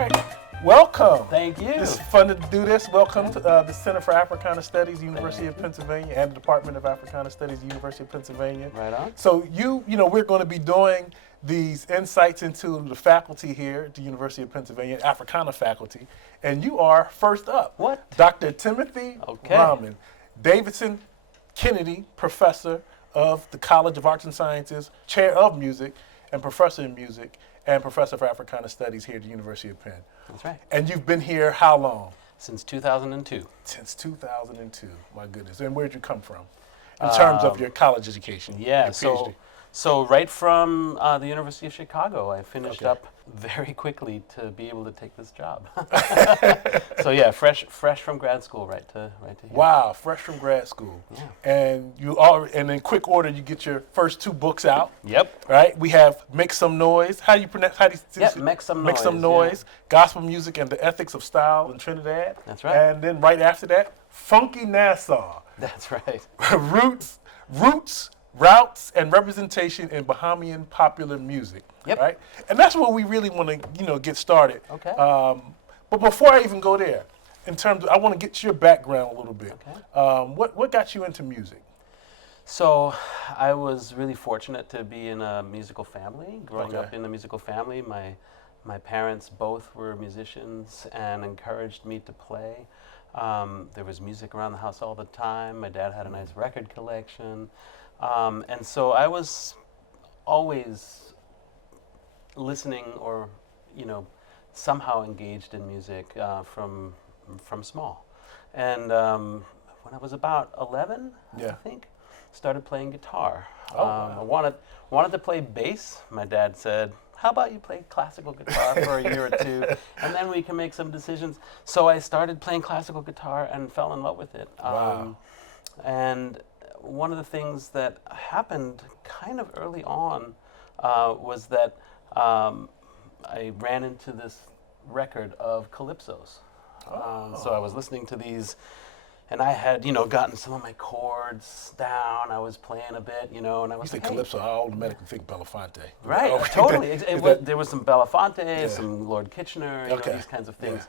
right. Welcome. Thank you. It's fun to do this. Welcome to the Center for Africana Studies, University of Pennsylvania, and the Department of Africana Studies, University of Pennsylvania. Right on. So we're going to be doing these insights into the faculty here at the University of Pennsylvania, Africana faculty, and you are first up. What? Dr. Timothy Rommen, Davidson Kennedy Professor of the College of Arts and Sciences, Chair of Music, and Professor in Music, and Professor for Africana Studies here at the University of Penn. That's right. And you've been here how long? Since 2002. Since 2002, my goodness. And where'd you come from in terms of your college education? Yeah, your PhD? so right from the University of Chicago, I finished up very quickly to be able to take this job. So yeah, fresh from grad school, right to here. Wow, fresh from grad school. Yeah. And in quick order, you get your first two books out. Yep. Right. We have "Make Some Noise." How do you pronounce? Make Some Noise. Make Some Noise. Yeah. Gospel Music and the Ethics of Style in Trinidad. That's right. And then right after that, "Funky Nassau." That's right. Roots, Routes, and Representation in Bahamian Popular Music. Yep. Right. And that's where we really want to get started. Okay. But before I even go there, I want to get your background a little bit. Okay. What got you into music? So I was really fortunate to be in a musical family, growing up in a musical family. My parents both were musicians and encouraged me to play. There was music around the house all the time. My dad had a nice record collection. And so I was always listening or, somehow engaged in music from small. And when I was about 11, I think, started playing guitar. Wow. I wanted to play bass. My dad said, "How about you play classical guitar for a year or two, and then we can make some decisions." So I started playing classical guitar and fell in love with it. Wow. And one of the things that happened kind of early on was that I ran into this record of calypsos. So I was listening to these, and I had, gotten some of my chords down. I was playing a bit, and I was like, calypso, I automatically think Belafonte. Right, totally. There was some Belafonte, some Lord Kitchener, these kinds of things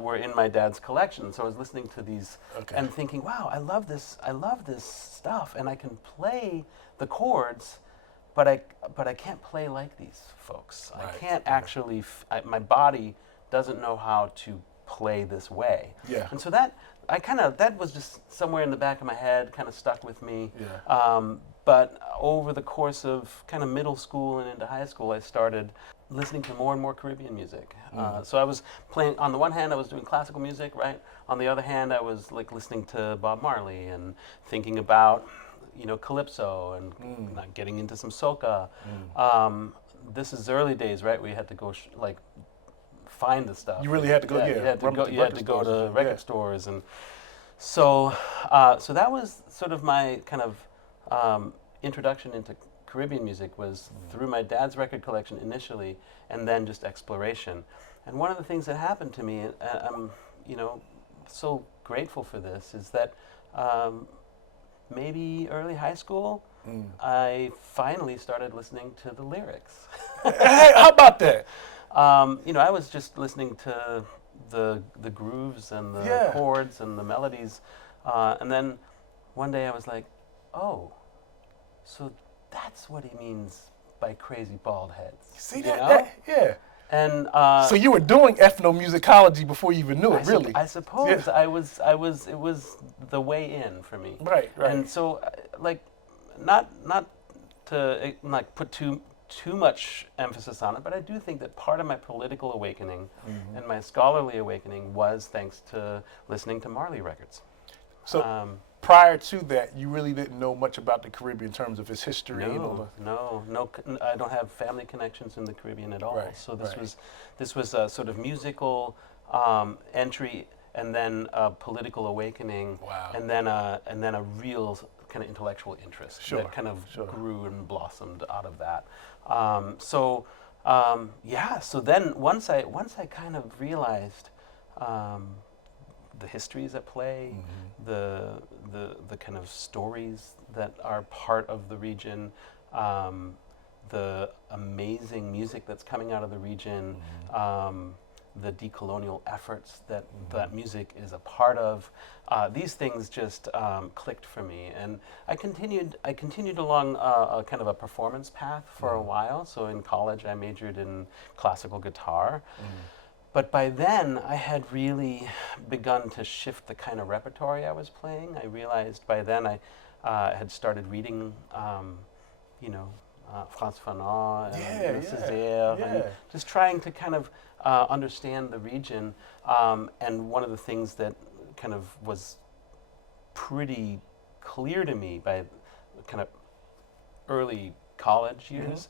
were in my dad's collection. So I was listening to these and thinking, wow, I love this stuff, and I can play the chords, but I can't play like these folks. Right. I can't actually, my body doesn't know how to play this way. Yeah. And so that was just somewhere in the back of my head, kind of stuck with me. Yeah. But over the course of kind of middle school and into high school, I started listening to more and more Caribbean music. So I was playing, on the one hand, I was doing classical music, right? On the other hand, I was like listening to Bob Marley and thinking about, calypso and not getting into some soca. This is early days, right? We had to go find the stuff. You really had to go, You had to go to record stores, and so that was sort of my kind of introduction into Caribbean music was through my dad's record collection initially, and then just exploration. And one of the things that happened to me, I'm so grateful for this, is that maybe early high school, I finally started listening to the lyrics. Hey, how about that? I was just listening to the grooves and the chords and the melodies, and then one day I was like, oh, so that's what he means by crazy bald heads. See that? Yeah. And so you were doing ethnomusicology before you even knew it, really? I suppose I was. It was the way in for me. Right. And so, not to put too much emphasis on it, but I do think that part of my political awakening and my scholarly awakening was thanks to listening to Marley records. So prior to that, you really didn't know much about the Caribbean in terms of its history? No. I don't have family connections in the Caribbean at all. Right, so this was a sort of musical entry, and then a political awakening, and then a real kind of intellectual interest that kind of grew and blossomed out of that. So then once I kind of realized the histories at play, the kind of stories that are part of the region, the amazing music that's coming out of the region, the decolonial efforts that that music is a part of. These things just clicked for me, and I continued along a kind of a performance path for a while. So in college, I majored in classical guitar. But by then, I had really begun to shift the kind of repertoire I was playing. I realized by then I had started reading, Frantz Fanon and Césaire, and just trying to kind of understand the region. And one of the things that kind of was pretty clear to me by kind of early college years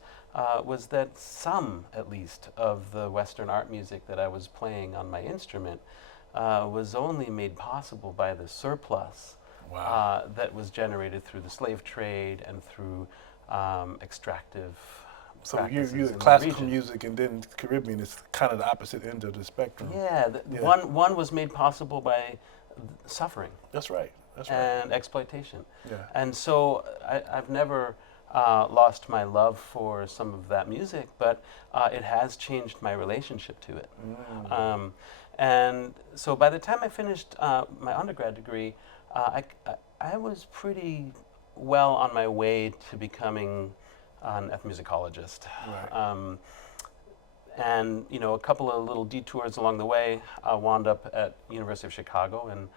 was that some, at least, of the Western art music that I was playing on my instrument was only made possible by the surplus that was generated through the slave trade and through extractive practices you're in classical the region. music, and then Caribbean is kind of the opposite end of the spectrum. Yeah, one was made possible by suffering. That's right. And exploitation. Yeah. And so I've never lost my love for some of that music, but it has changed my relationship to it. And so by the time I finished my undergrad degree, I was pretty well on my way to becoming an ethnomusicologist. Right. And a couple of little detours along the way, I wound up at University of Chicago and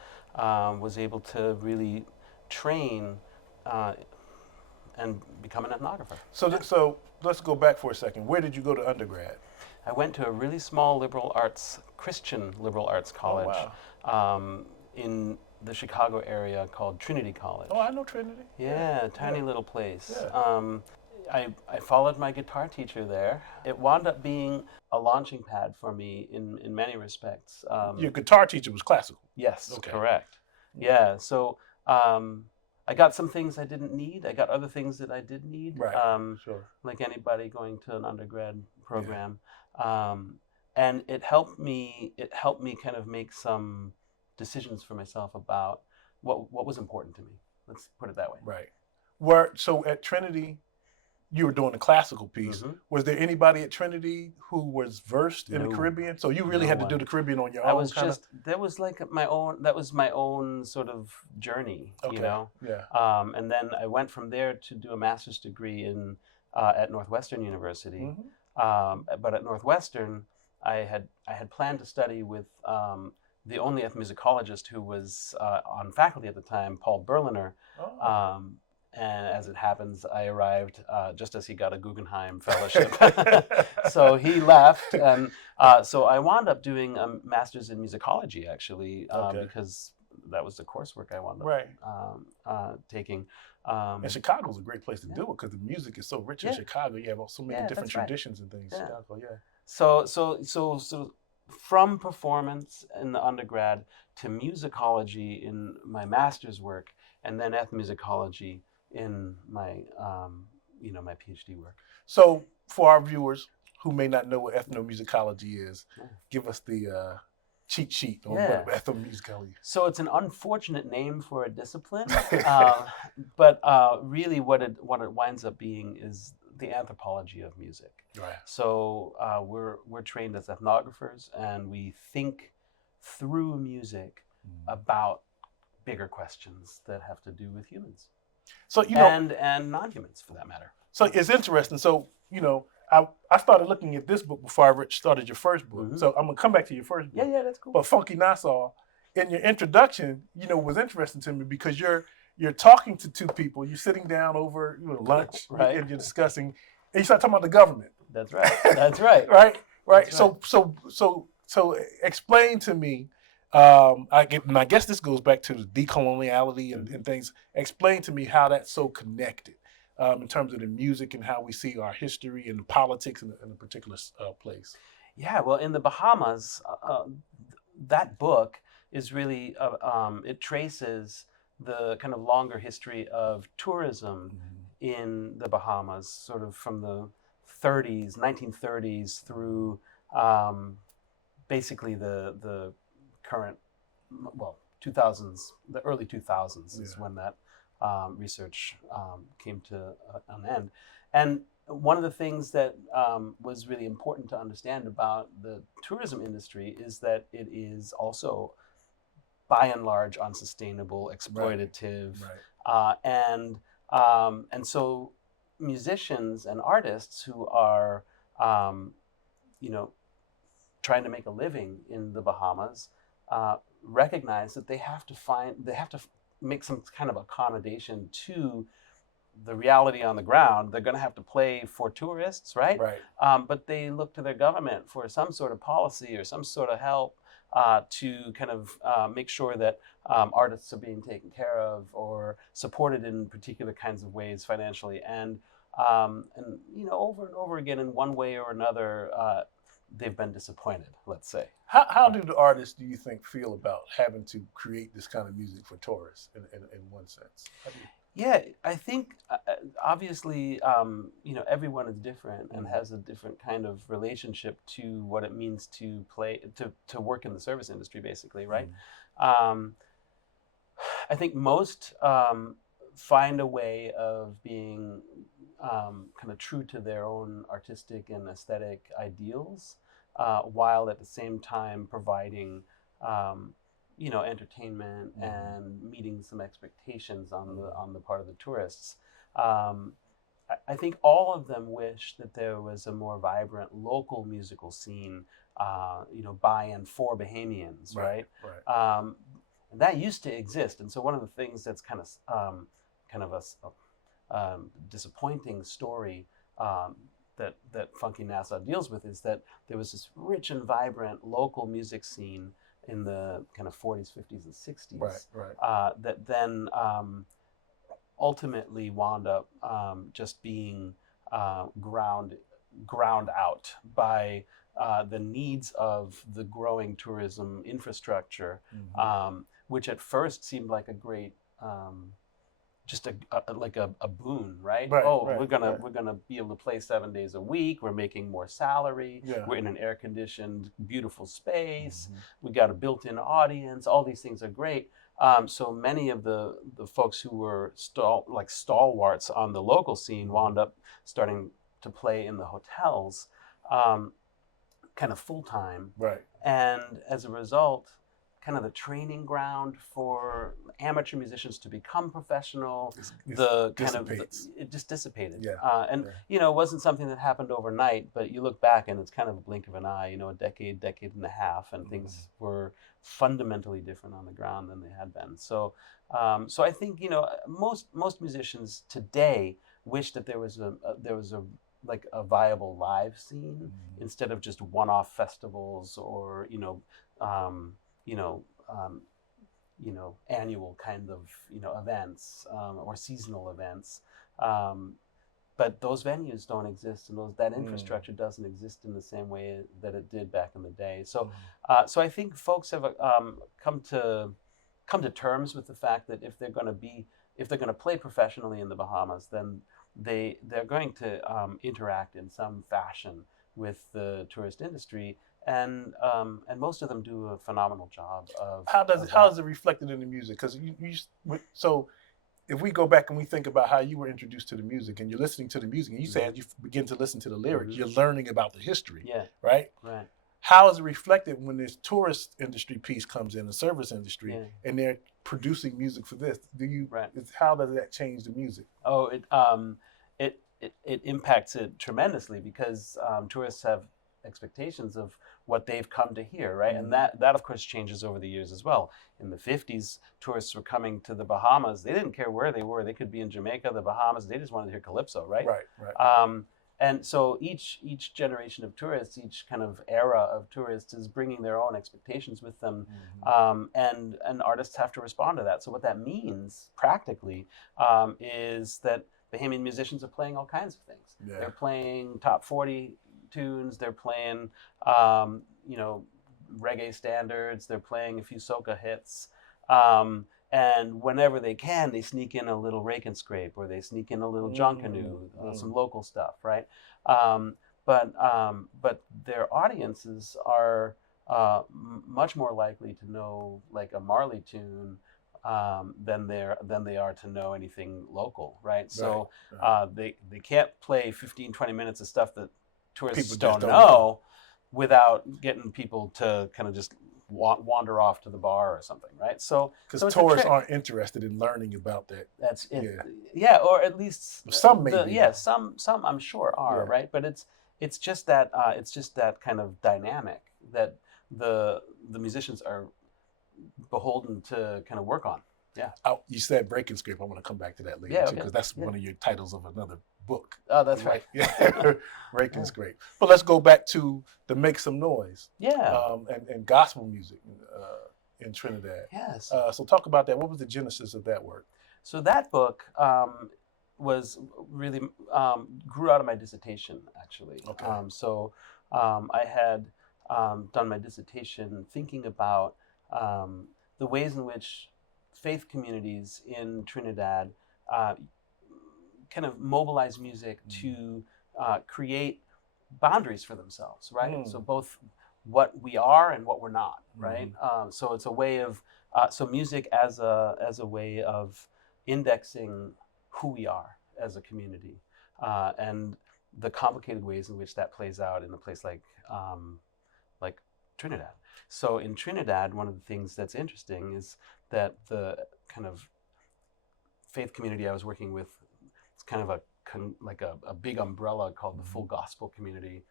was able to really train and become an ethnographer. So let's go back for a second. Where did you go to undergrad? I went to a really small Christian liberal arts college in the Chicago area called Trinity College. Oh, I know Trinity. Yeah, tiny little place. Yeah. I followed my guitar teacher there. It wound up being a launching pad for me in many respects. Your guitar teacher was classical. Yes, Okay. correct. Yeah, so I got some things I didn't need. I got other things that I did need. Right. Sure. Like anybody going to an undergrad program. And it helped me kind of make some decisions for myself about what was important to me. Let's put it that way. Right. So at Trinity, you were doing the classical piece. Was there anybody at Trinity who was versed in the Caribbean? So you really had to do the Caribbean on your own? That was my own sort of journey, Yeah. And then I went from there to do a master's degree at Northwestern University. But at Northwestern, I had planned to study with the only ethnomusicologist who was on faculty at the time, Paul Berliner. And as it happens, I arrived just as he got a Guggenheim Fellowship. So he left, and so I wound up doing a master's in musicology, actually, because that was the coursework I wound up taking. And Chicago's a great place to do it because the music is so rich in Chicago. You have so many different traditions and things. Chicago, So from performance in the undergrad to musicology in my master's work, and then ethnomusicology in my my PhD work. So for our viewers who may not know what ethnomusicology is, give us the cheat sheet on what ethnomusicology is. So it's an unfortunate name for a discipline, but really what it winds up being is the anthropology of music. Right. So we're trained as ethnographers, and we think through music about bigger questions that have to do with humans. So and non-humans for that matter. So it's interesting. So I started looking at this book before I started your first book. So I'm gonna come back to your first book. Yeah, that's cool. But Funky Nassau, in your introduction, was interesting to me because you're talking to two people. You're sitting down over lunch, and you're discussing, and you start talking about the government. That's right. That's right. Right. That's So explain to me. I guess this goes back to the decoloniality and things. Explain to me how that's so connected in terms of the music and how we see our history and politics in a particular place. Yeah, well, in the Bahamas, that book is really, it traces the kind of longer history of tourism in the Bahamas, sort of from the 1930s through basically the current, 2000s, the early 2000s is when that research came to an end. And one of the things that was really important to understand about the tourism industry is that it is also, by and large, unsustainable, exploitative, and so musicians and artists who are, you know, trying to make a living in the Bahamas recognize that they have to make some kind of accommodation to the reality on the ground. They're going to have to play for tourists, right? But they look to their government for some sort of policy or some sort of help to kind of make sure that artists are being taken care of or supported in particular kinds of ways financially. And you know, over and over again, in one way or another, they've been disappointed, let's say. How do the artists, do you think, feel about having to create this kind of music for tourists in one sense? Yeah, I think obviously, you know, everyone is different and has a different kind of relationship to what it means to work in the service industry, basically, right? I think most find a way of being kind of true to their own artistic and aesthetic ideals, while at the same time providing you know, entertainment and meeting some expectations on the part of the tourists. I think all of them wish that there was a more vibrant local musical scene, you know, by and for Bahamians, right? And that used to exist, and so one of the things that's kind of a disappointing story that Funky Nassau deals with is that there was this rich and vibrant local music scene in the kind of 40s, 50s, and 60s, that then ultimately wound up just being ground out by the needs of the growing tourism infrastructure, which at first seemed like a great just like a boon, right? We're gonna be able to play 7 days a week. We're making more salary. We're in an air-conditioned, beautiful space. We got a built-in audience. All these things are great. So many of the folks who were stalwarts on the local scene wound up starting to play in the hotels, kind of full-time. And as a result, kind of the training ground for amateur musicians to become professional, it just dissipated. You know, it wasn't something that happened overnight, but you look back and it's kind of a blink of an eye, you know, a decade and a half, and things were fundamentally different on the ground than they had been. So I think, you know, most musicians today wish that there was a viable live scene instead of just one-off festivals or, annual kind of, events or seasonal events. But those venues don't exist, and that infrastructure doesn't exist in the same way that it did back in the day. So, so I think folks have come to terms with the fact that if they're going to play professionally in the Bahamas, then they're going to interact in some fashion with the tourist industry. And most of them do a phenomenal job of. How is it reflected in the music? Because so if we go back and we think about how you were introduced to the music, and you're listening to the music, and you say as you begin to listen to the lyrics, you're learning about the history. Right. How is it reflected when this tourist industry piece comes in, the service industry, and they're producing music for this? How does that change the music? Oh, it impacts it tremendously because tourists have expectations of what they've come to hear, right? And that of course changes over the years as well. In the 50s, tourists were coming to the Bahamas. They didn't care where they were. They could be in Jamaica, the Bahamas. They just wanted to hear calypso, right? And so each generation of tourists, each kind of era of tourists is bringing their own expectations with them, and artists have to respond to that. So what that means practically is that Bahamian musicians are playing all kinds of things. They're playing top 40 tunes. They're playing, reggae standards. They're playing a few soca hits. And whenever they can, they sneak in a little rake and scrape, or they sneak in a little junkanoo, some local stuff, right? But their audiences are much more likely to know like a Marley tune, than they are to know anything local, right? So Right. they can't play 15, 20 minutes of stuff that tourists People just don't don't know. know without getting people to kind of just wander off to the bar or something, right? So Because it's a tourists trick. aren't interested in learning about that. That's it. Yeah. Yeah, or at least Some may be. yeah, some I'm sure are, Yeah. right? But it's just that kind of dynamic that the musicians are beholden to kind of work on. Yeah. You said breaking script. I want to come back to that later Yeah, too, okay. because that's Yeah. one of your titles of another book. Oh, that's right. Yeah, breaking script. But let's go back to the Make Some Noise. Yeah. And gospel music in Trinidad. Yes. So talk about that. What was the genesis of that work? So that book was really grew out of my dissertation, actually. Okay. I had done my dissertation thinking about the ways in which faith communities in Trinidad kind of mobilize music to create boundaries for themselves, right? So both what we are and what we're not, right? So it's a way of so music as a way of indexing who we are as a community, and the complicated ways in which that plays out in a place like Trinidad. So in Trinidad, one of the things that's interesting is that the kind of faith community I was working with, it's kind of a big umbrella called the Full Gospel Community.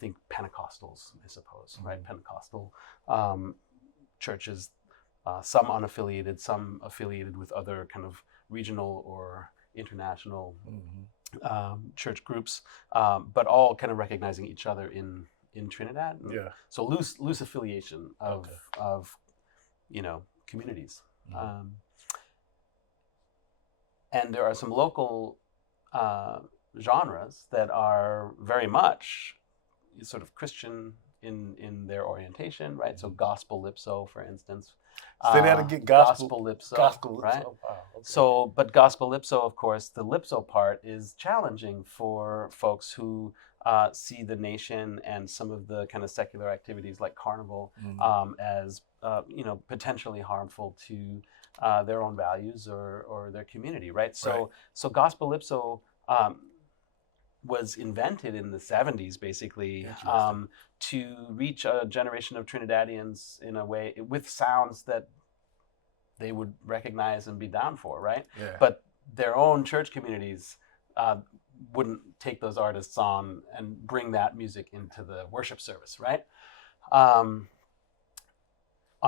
Think Pentecostals, I suppose, right? Pentecostal churches, some unaffiliated, some affiliated with other kind of regional or international church groups, but all kind of recognizing each other in Trinidad. Yeah. So loose affiliation of communities. And there are some local genres that are very much sort of Christian in their orientation, right? So gospel lypso, for instance. Say that again. Gospel lypso. Gospel lypso. Right? Oh, wow. Okay. So, but gospel lypso, of course, the lypso part is challenging for folks who see the nation and some of the kind of secular activities like carnival as potentially harmful to their own values or their community, right? So gospel lypso was invented in the 70s, basically, to reach a generation of Trinidadians in a way with sounds that they would recognize and be down for, right? Yeah. But their own church communities wouldn't take those artists on and bring that music into the worship service, right? On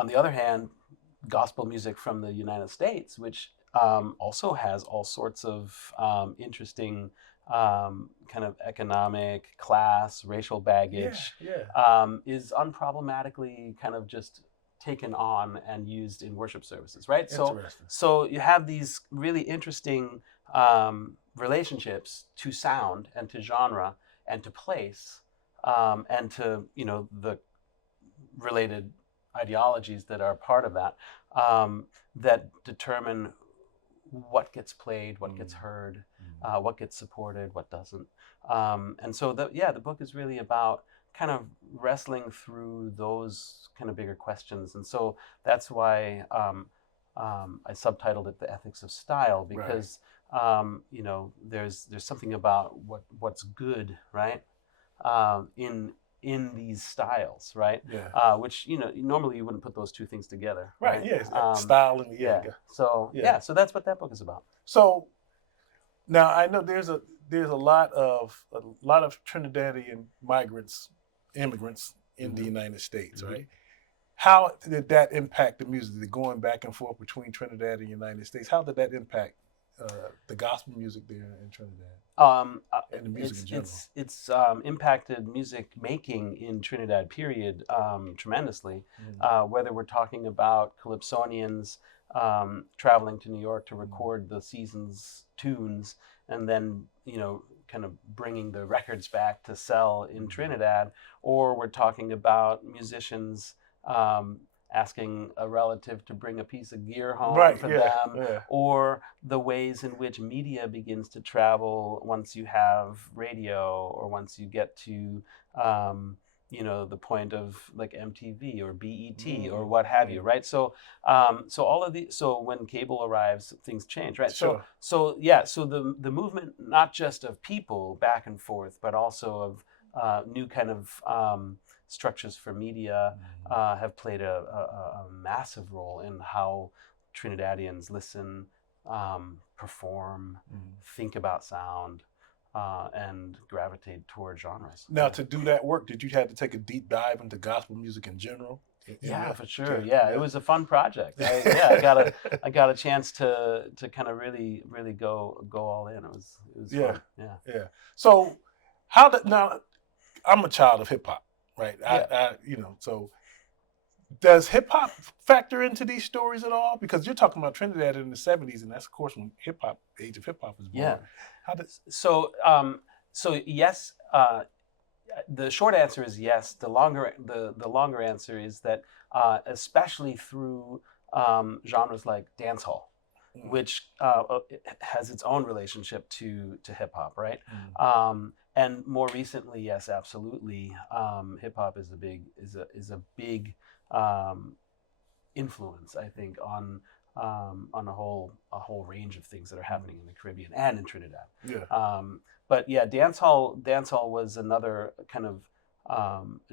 the other hand, gospel music from the United States, which also has all sorts of interesting kind of economic, class, racial baggage, is unproblematically kind of just taken on and used in worship services, right? So you have these really interesting relationships to sound and to genre and to place and to the related ideologies that are part of that that determine what gets played, what gets heard, what gets supported, what doesn't. And so the book is really about kind of wrestling through those kind of bigger questions. And so that's why I subtitled it The Ethics of Style, because there's something about what's good, right? In these styles, right? Yeah. Which normally you wouldn't put those two things together, right? Yeah, style and So that's what that book is about. So now I know there's a lot of Trinidadian immigrants in the United States, right? How did that impact the music? The going back and forth between Trinidad and the United States. How did that impact the gospel music there in Trinidad? And the music in general. It's impacted music making in Trinidad, period, tremendously. Whether we're talking about calypsonians traveling to New York to record the season's tunes and then kind of bringing the records back to sell in Trinidad, or we're talking about musicians asking a relative to bring a piece of gear home for them, or the ways in which media begins to travel once you have radio or once you get to the point of like MTV or BET or what have you, right? So so when cable arrives, things change, right? Sure. So the movement, not just of people back and forth, but also of new kind of structures for media have played a massive role in how Trinidadians listen, perform, think about sound, and gravitate toward genres. Now, to do that work, did you have to take a deep dive into gospel music in general? Yeah, for sure. Yeah, it was a fun project. I got a chance to kind of really go all in. It was fun. Yeah. So now I'm a child of hip hop, right? Yeah. So does hip hop factor into these stories at all? Because you're talking about Trinidad in the '70s, and that's of course when age of hip hop was born. Yeah. How does So yes, the short answer is yes. The longer answer is that especially through genres like dancehall, which has its own relationship to hip hop, right? And more recently, yes, absolutely, hip hop is a big influence, I think, on a whole range of things that are happening in the Caribbean and in Trinidad. Yeah. But yeah, dancehall was another kind of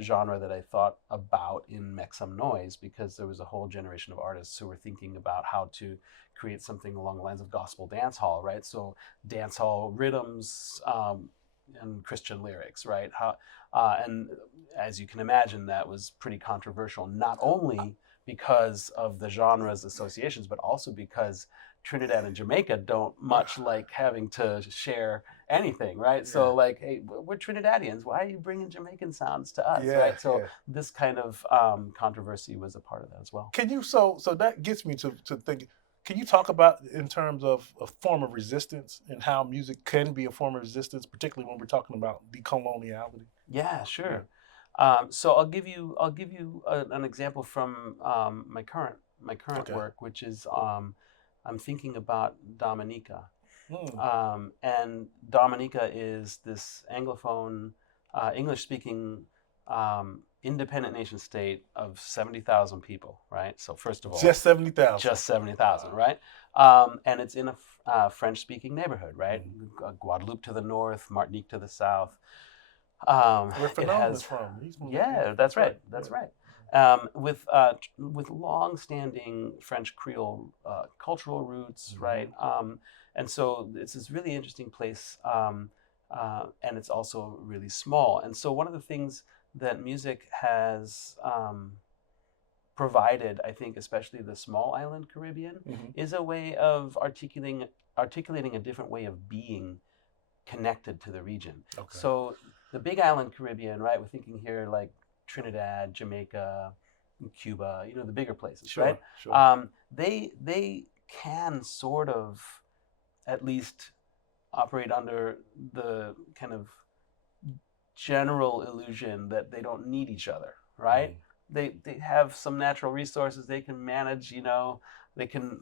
genre that I thought about in Make Some Noise, because there was a whole generation of artists who were thinking about how to create something along the lines of gospel dancehall, right? So dancehall rhythms and Christian lyrics, right? And as you can imagine, that was pretty controversial, not only because of the genre's associations, but also because Trinidad and Jamaica don't much like having to share anything, right? Yeah. So like, hey, we're Trinidadians. Why are you bringing Jamaican sounds to us, right? So this kind of controversy was a part of that as well. Can you, so that gets me to think, can you talk about in terms of a form of resistance and how music can be a form of resistance, particularly when we're talking about decoloniality? Yeah, sure. So I'll give you an example from my current work, which is I'm thinking about Dominica. And Dominica is this Anglophone, English-speaking independent nation state of 70,000 people, right? So first of all, just 70,000. Just 70,000, right? And it's in a French-speaking neighborhood, right? Guadeloupe to the north, Martinique to the south. Where Tyrone is from. That's right. With long-standing French Creole cultural roots, right? And so it's this really interesting place, and it's also really small. And so one of the things that music has provided, I think, especially the small island Caribbean, is a way of articulating a different way of being connected to the region. So the big island Caribbean, right? We're thinking here like Trinidad, Jamaica, Cuba, the bigger places, right? Sure. They can sort of at least operate under the kind of general illusion that they don't need each other, right? They have some natural resources they can manage, they can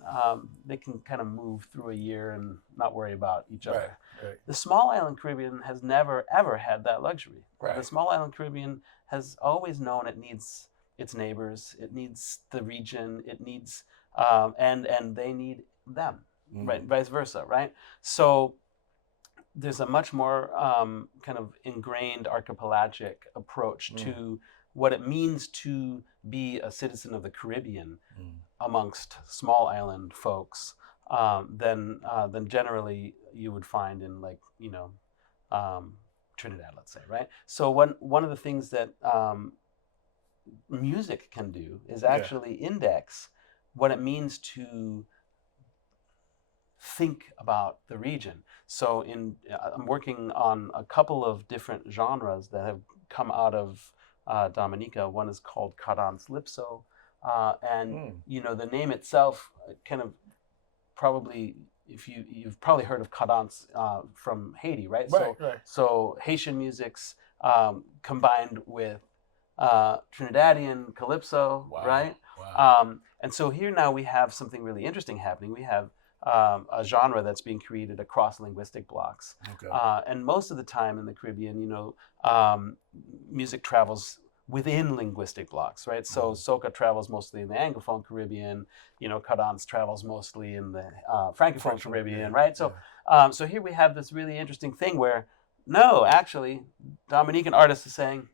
kind of move through a year and not worry about each other. Right. The small island Caribbean has never ever had that luxury. Right. The small island Caribbean has always known it needs its neighbors, it needs the region, it needs and they need them, right? Vice versa, right? So there's a much more kind of ingrained archipelagic approach to what it means to be a citizen of the Caribbean amongst small island folks than generally you would find in like Trinidad, let's say, right? So one of the things that music can do is actually index what it means to think about the region. So I'm working on a couple of different genres that have come out of Dominica. One is called Cadence Lipso, and the name itself kind of probably, if you've probably heard of cadence from Haiti, right? So Haitian music's combined with Trinidadian calypso, right? Wow. And so here now we have something really interesting happening. We have a genre that's being created across linguistic blocks. Okay. And most of the time in the Caribbean, music travels within linguistic blocks, right? So soca travels mostly in the Anglophone Caribbean, cadence travels mostly in the Francophone Caribbean, right? So, so here we have this really interesting thing where, no, actually, Dominican artists are saying,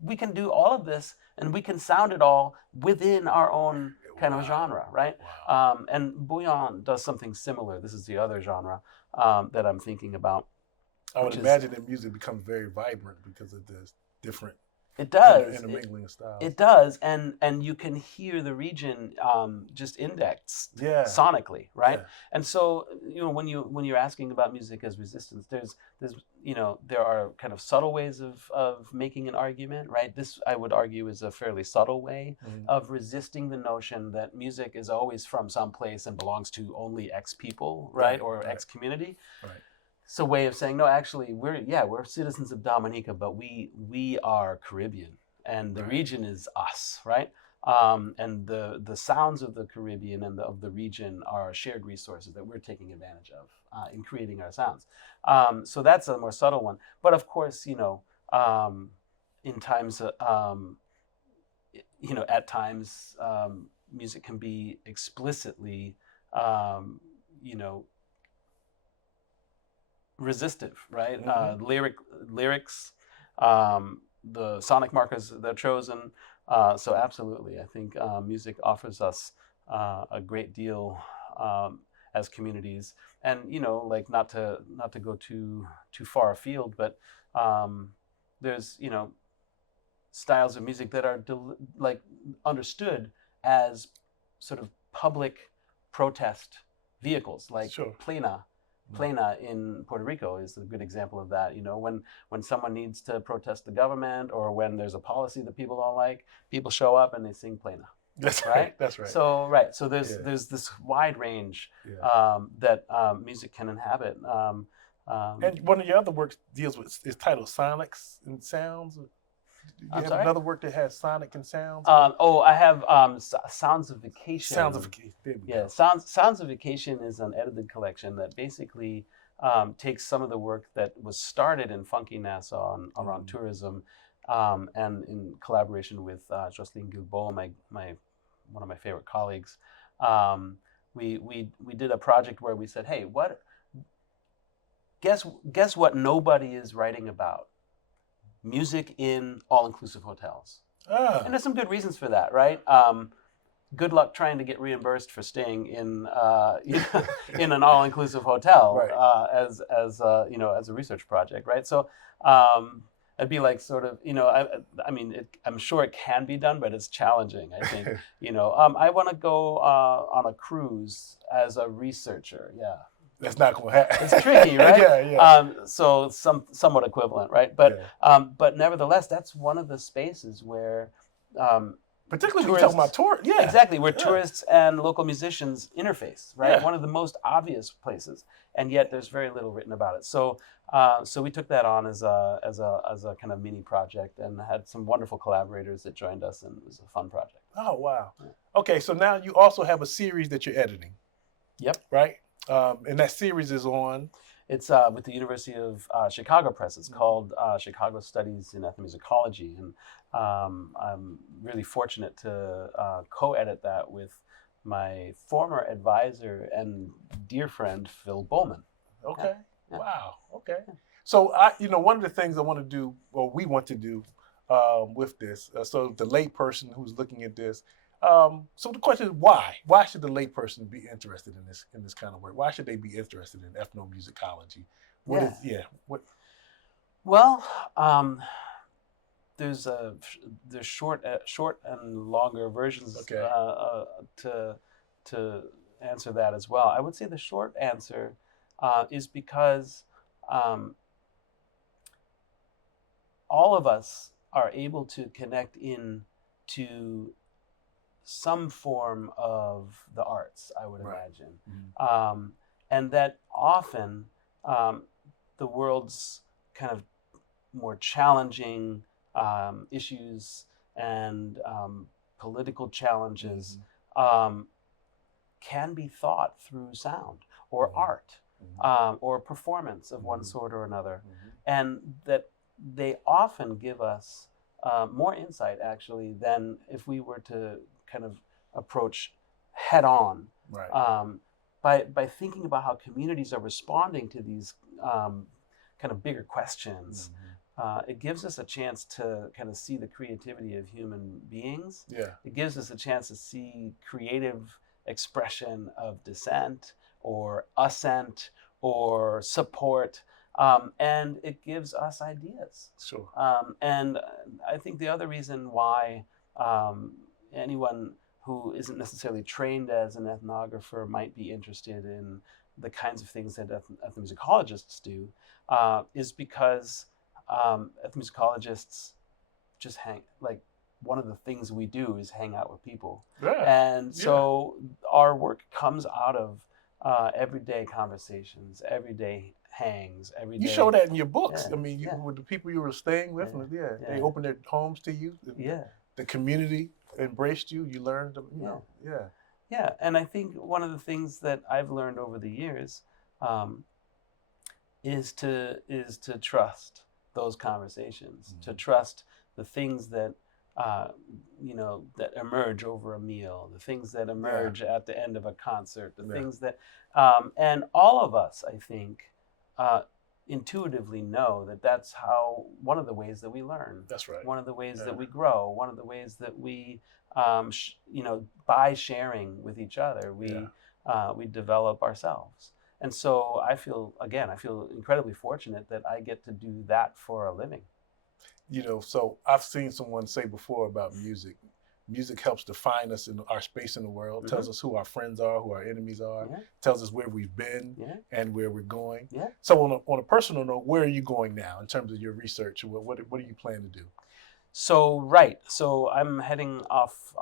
we can do all of this and we can sound it all within our own kind of genre, right? Wow. And bouillon does something similar. This is the other genre that I'm thinking about. I would imagine that music becomes very vibrant because of this different It does. intermingling of styles. It does, and you can hear the region just indexed sonically, right? Yeah. And so when you're asking about music as resistance, there's there are kind of subtle ways of making an argument, right? This, I would argue, is a fairly subtle way of resisting the notion that music is always from some place and belongs to only X people, right? Or X community. Right. It's a way of saying, no, actually, we're citizens of Dominica, but we are Caribbean, and the region is us, right? And the sounds of the Caribbean and of the region are shared resources that we're taking advantage of in creating our sounds. So that's a more subtle one. But of course, in times, at times, music can be explicitly, resistive, right? Lyrics, the sonic markers that are chosen. So absolutely, I think music offers us a great deal as communities, and not to go too far afield, but there's styles of music that are understood as sort of public protest vehicles, like plena. Plena in Puerto Rico is a good example of that. When someone needs to protest the government, or when there's a policy that people don't like, people show up and they sing plena. That's right. That's right. So there's this wide range that music can inhabit. And one of your other works is titled Sonics and Sounds. You have another work that has sonic and sounds? I have Sounds of Vacation. Sounds of Vacation. Yeah, Sounds of Vacation is an edited collection that basically takes some of the work that was started in Funky Nassau around tourism, and in collaboration with Jocelyne Guilbeault, one of my favorite colleagues. We did a project where we said, hey, guess what nobody is writing about? Music in all-inclusive hotels. And there's some good reasons for that, right? Good luck trying to get reimbursed for staying in in an all-inclusive hotel, as a research project, right? So it'd be like sort of, I'm sure it can be done, but it's challenging, I think. I want to go on a cruise as a researcher. Yeah. That's not going to happen. It's tricky, right? Yeah. So somewhat equivalent, right? But nevertheless, that's one of the spaces where, particularly when you're talking about tour, exactly, where tourists and local musicians interface, right? One of the most obvious places, and yet there's very little written about it. So we took that on as a kind of mini project, and had some wonderful collaborators that joined us, and it was a fun project. Oh wow! Okay, so now you also have a series that you're editing. Yep. Right. And that series is on? It's with the University of Chicago Press. It's called Chicago Studies in Ethnomusicology. And I'm really fortunate to co-edit that with my former advisor and dear friend, Phil Bowman. Okay. Yeah. Wow. Okay. Yeah. So, one of the things I want to do, or we want to do with this, so the lay person who's looking at this, so the question is why? Why should the layperson be interested in this kind of work? Why should they be interested in ethnomusicology? Well, there's short and longer versions to answer that as well. I would say the short answer is because all of us are able to connect in to some form of the arts, I would imagine. Mm-hmm. And that often the world's kind of more challenging issues and political challenges can be thought through sound or art or performance of one sort or another, and that they often give us more insight actually than if we were to kind of approach head on. Right. By thinking about how communities are responding to these kind of bigger questions, it gives us a chance to kind of see the creativity of human beings. Yeah. It gives us a chance to see creative expression of dissent or assent or support, and it gives us ideas. Sure. And I think the other reason why anyone who isn't necessarily trained as an ethnographer might be interested in the kinds of things that ethnomusicologists do is because ethnomusicologists just one of the things we do is hang out with people. Yeah. And so our work comes out of everyday conversations, everyday hangs, everyday. You show that in your books. Yeah, I mean, with the people you were staying with, they opened their homes to you. The community embraced you. You learned, Yeah, and I think one of the things that I've learned over the years is to trust those conversations, to trust the things that that emerge over a meal, the things that emerge at the end of a concert, the things that, and all of us, I think, intuitively know that that's how one of the ways that we learn. That's right. One of the ways that we grow. One of the ways that we, by sharing with each other, we develop ourselves. And so I feel incredibly fortunate that I get to do that for a living. So I've seen someone say before about music. Music helps define us in our space in the world, tells us who our friends are, who our enemies are, tells us where we've been and where we're going. So on a personal note, where are you going now in terms of your research? What do you plan to do? So I'm heading off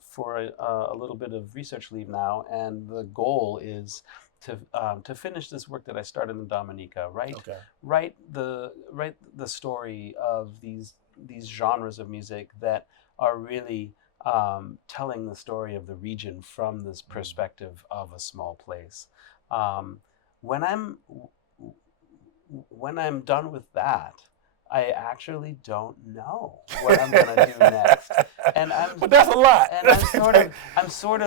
for a little bit of research leave now, and the goal is to finish this work that I started in Dominica. Write the story of these genres of music that are really telling the story of the region from this perspective of a small place. When I'm done with that, I actually don't know what I'm going to do next, but that's a lot. And I'm sort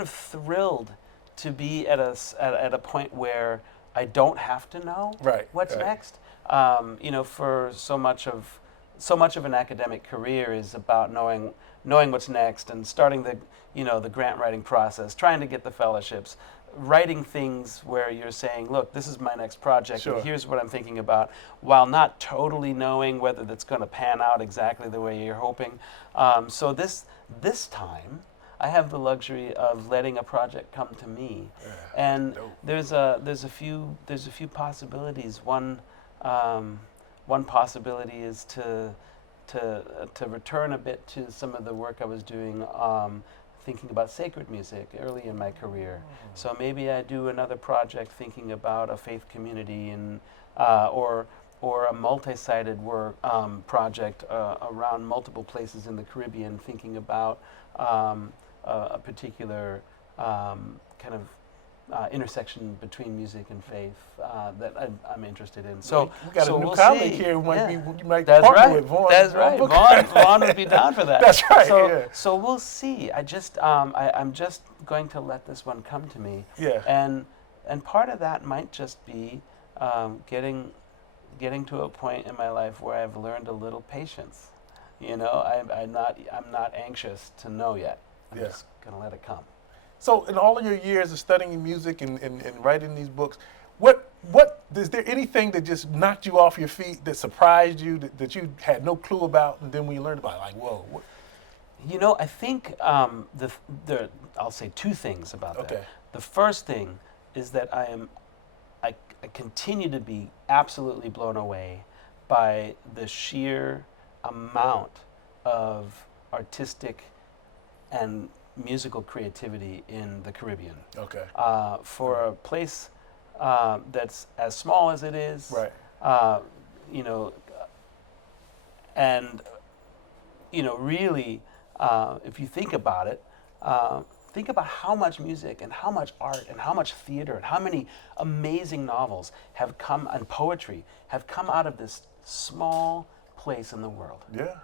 of thrilled to be at a point where I don't have to know what's next. For so much of an academic career is about knowing what's next and starting the grant writing process, trying to get the fellowships, writing things where you're saying, look, this is my next project, and here's what I'm thinking about, while not totally knowing whether that's going to pan out exactly the way you're hoping. So this time, I have the luxury of letting a project come to me, and there's a few possibilities. One possibility is to return a bit to some of the work I was doing, thinking about sacred music early in my career. So maybe I do another project thinking about a faith community or a multi-sided work project around multiple places in the Caribbean, thinking about a particular kind of intersection between music and faith that I'm interested in. So we got a new we'll colleague see. here. You might That's partner right. with Vaughn. That's right. Vaughn would be down for that. That's right. So we'll see. I'm just going to let this one come to me. And part of that might just be getting to a point in my life where I've learned a little patience. I'm not anxious to know yet. I'm just gonna let it come. So in all of your years of studying music and writing these books, what is there anything that just knocked you off your feet, that surprised you, that you had no clue about, and then when you learned about it, like, whoa? I think I'll say two things about that. The first thing is that I continue to be absolutely blown away by the sheer amount of artistic and musical creativity in the Caribbean. For a place that's as small as it is, and really, if you think about it, think about how much music and how much art and how much theater and how many amazing novels have come, and poetry have come out of this small place in the world. Yeah.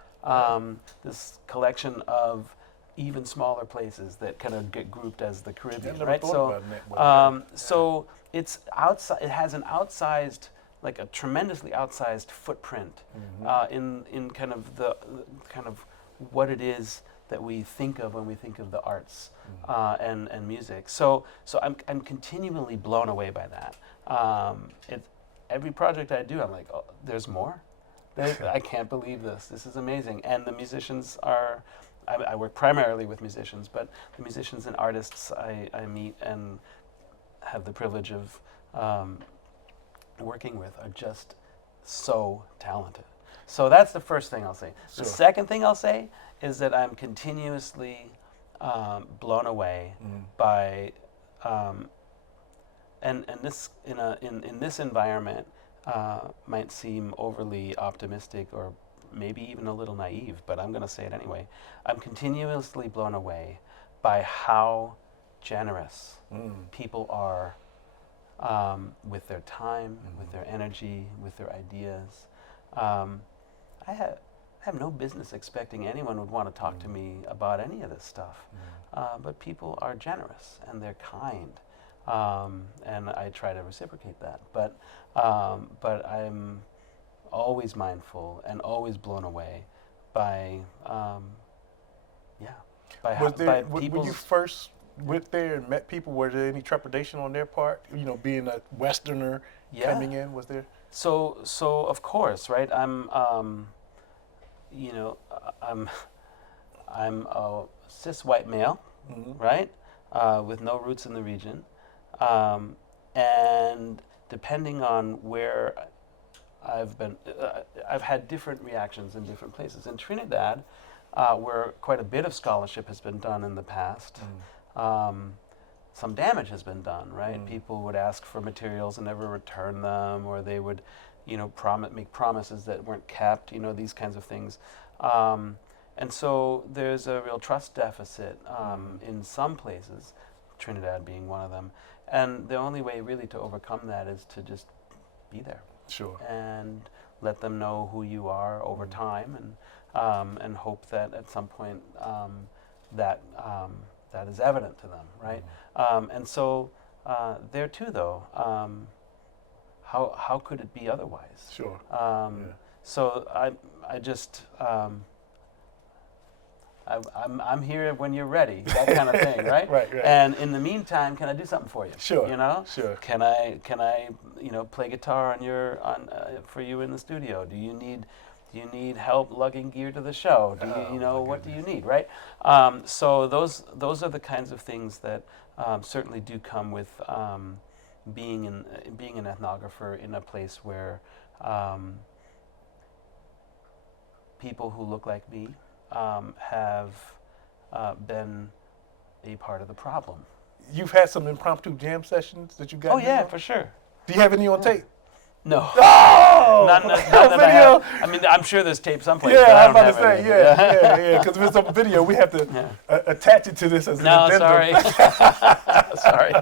This collection of even smaller places that kind of get grouped as the Caribbean, never right? thought So, about it that way. so it's outside. It has an outsized, like a tremendously outsized footprint in kind of the kind of what it is that we think of when we think of the arts and music. So I'm continually blown away by that. Every project I do, I'm like, oh, there's more. I can't believe this. This is amazing. And the musicians are. I work primarily with musicians, but the musicians and artists I meet and have the privilege of working with are just so talented. So that's the first thing I'll say. Sure. The second thing I'll say is that I'm continuously blown away by, and this in this environment might seem overly optimistic or maybe even a little naive, but I'm going to say it anyway. I'm continuously blown away by how generous people are with their time, with their energy, with their ideas. I have no business expecting anyone would want to talk to me about any of this stuff, but people are generous and they're kind, and I try to reciprocate that. But I'm always mindful and always blown away by by When people's. you first went there and met people, was there any trepidation on their part? Being a Westerner coming in, was there? So of course, right? I'm a cis white male, right, with no roots in the region, and depending on where I've been, I've had different reactions in different places. In Trinidad, where quite a bit of scholarship has been done in the past, some damage has been done, right? People would ask for materials and never return them, or they would, make promises that weren't kept, these kinds of things. And so there's a real trust deficit in some places, Trinidad being one of them. And the only way really to overcome that is to just be there. Sure. And let them know who you are over time, and hope that at some point that is evident to them, right? And so there too, though, how could it be otherwise? Sure. So I just I'm here when you're ready, that kind of thing, right? Right. And in the meantime, can I do something for you? Sure. Sure. Can I play guitar for you in the studio? Do you need help lugging gear to the show? What do you need, right? So those are the kinds of things that certainly do come with being an ethnographer in a place where people who look like me have been a part of the problem. You've had some impromptu jam sessions that you got? Oh yeah, for sure. Do you have any on tape? No. Oh! Not that I have. I mean, I'm sure there's tape someplace. Yeah, but I was don't about have to say, any. yeah. Because if it's on video, we have to attach it to this as an addendum. Sorry. Sorry.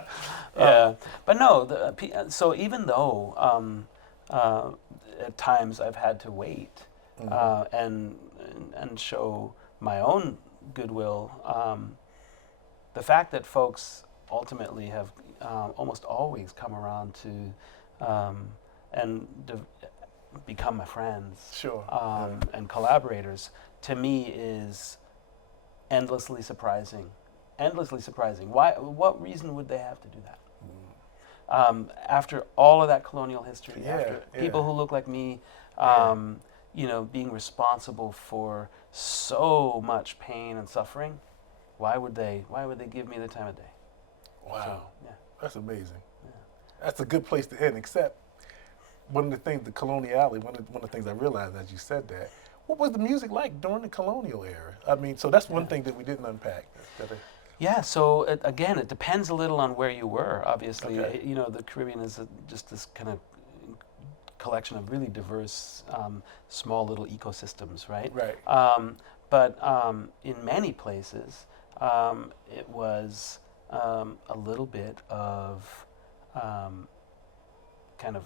Yeah. But no, so even though at times I've had to wait and show my own goodwill, the fact that folks ultimately have almost always come around to become my friends, Sure, and collaborators, to me is endlessly surprising. Endlessly surprising. Why? What reason would they have to do that? After all of that colonial history, after people who look like me, being responsible for so much pain and suffering, why would they give me the time of day? Wow, So, that's amazing. Yeah. That's a good place to end. Except one of the things, the coloniality. One of the things I realized as you said that. What was the music like during the colonial era? I mean, so that's one thing that we didn't unpack. Yeah, so it depends a little on where you were. Obviously, Okay. The Caribbean is just this kind of collection of really diverse, small little ecosystems, right? Right. But in many places, it was a little bit of kind of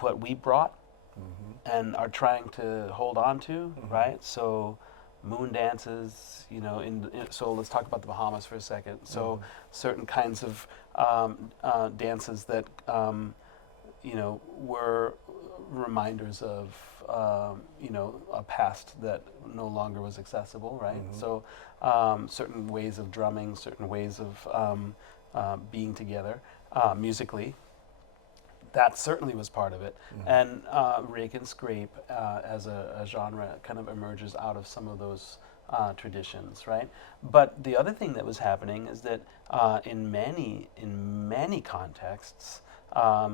what we brought and are trying to hold on to, right? So moon dances, you know, so let's talk about the Bahamas for a second. So certain kinds of dances that, you know, were reminders of, you know, a past that no longer was accessible, right? So certain ways of drumming, certain ways of being together musically. That certainly was part of it. And rake and scrape as a genre kind of emerges out of some of those traditions, right? But the other thing that was happening is that in many contexts,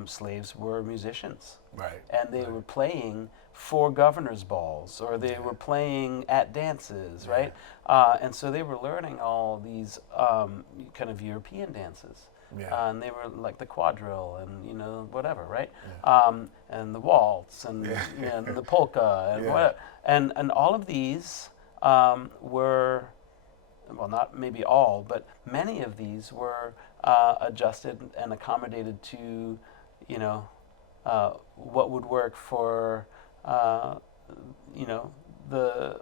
slaves were musicians. Right. And they were playing for governors' balls, or they were playing at dances, right? And so they were learning all these kind of European dances. And they were like the quadrille and, you know, whatever, right? And the waltz and, and the polka and whatever. And all of these were, well, not maybe all, but many of these were adjusted and accommodated to, you know, what would work for, you know, the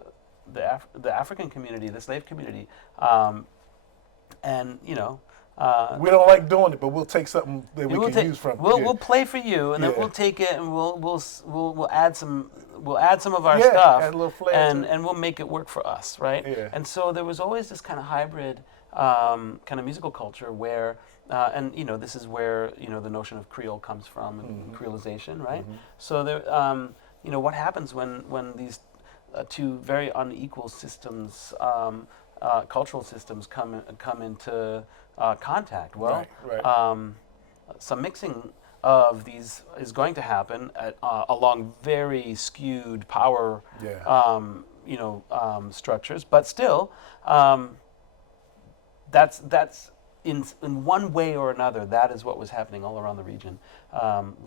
African community, the slave community, and, you know, we don't like doing it, but we'll take something that we can use from. We'll play for you, and then we'll take it and we'll add some of our stuff, add a little flair and we'll make it work for us, right? And so there was always this kind of hybrid kind of musical culture where, and you know, this is where, you know, the notion of Creole comes from, and creolization, right? So there, you know, what happens when these two very unequal systems, cultural systems, come into contact? Well, some mixing of these is going to happen along very skewed power, you know, structures. But still, that's in one way or another, that is what was happening all around the region.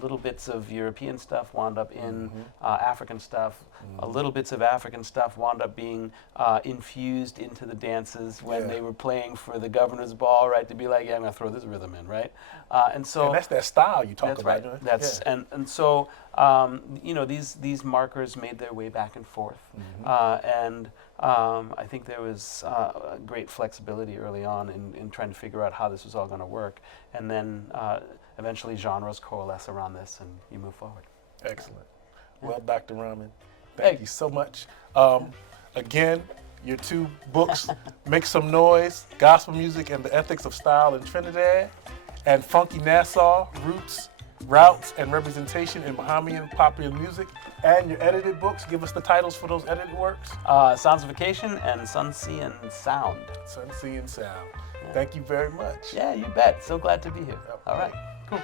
Little bits of European stuff wound up in African stuff. Little bits of African stuff wound up being infused into the dances when they were playing for the governor's ball, right? To be like, yeah, I'm gonna throw this rhythm in, right? And so that's that style you talk that's about. Right. That's and so you know, these markers made their way back and forth, and I think there was great flexibility early on in trying to figure out how this was all going to work, and then eventually genres coalesce around this, and you move forward. Excellent. Well, Dr. Rommen, thank you so much. Again, your two books, Make Some Noise, Gospel Music and the Ethics of Style in Trinidad, and Funky Nassau, Roots, Routes, and Representation in Bahamian Popular Music, and your edited books. Give us the titles for those edited works. Sounds of Vacation and Sun, Sea, and Sound. Sun, Sea, and Sound. Thank you very much. Yeah, you bet. So glad to be here. Yep. All right, cool.